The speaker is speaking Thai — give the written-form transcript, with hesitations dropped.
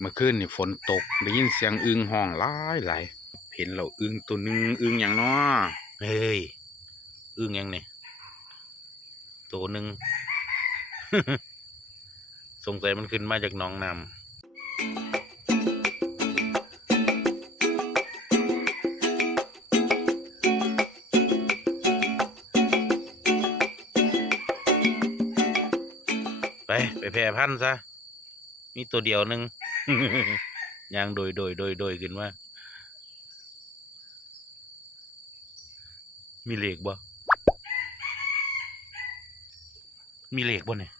เมื่อคืนนี่ฝนตกได้ยินเสียงอึ่งห้องหลายหลายเห็นเราอึ่งตัวหนึ่งอึ่งอย่างน้อเฮ้ยอึ่งอย่างนี่ตัวหนึ่ง สงสัยมันขึ้นมาจากหนองน้ำไปแพร่พันธุ์ซะมีตัวเดียวหนึ่ง ย่างโดยขึ้นมามีเหล็กบ่เนี่ย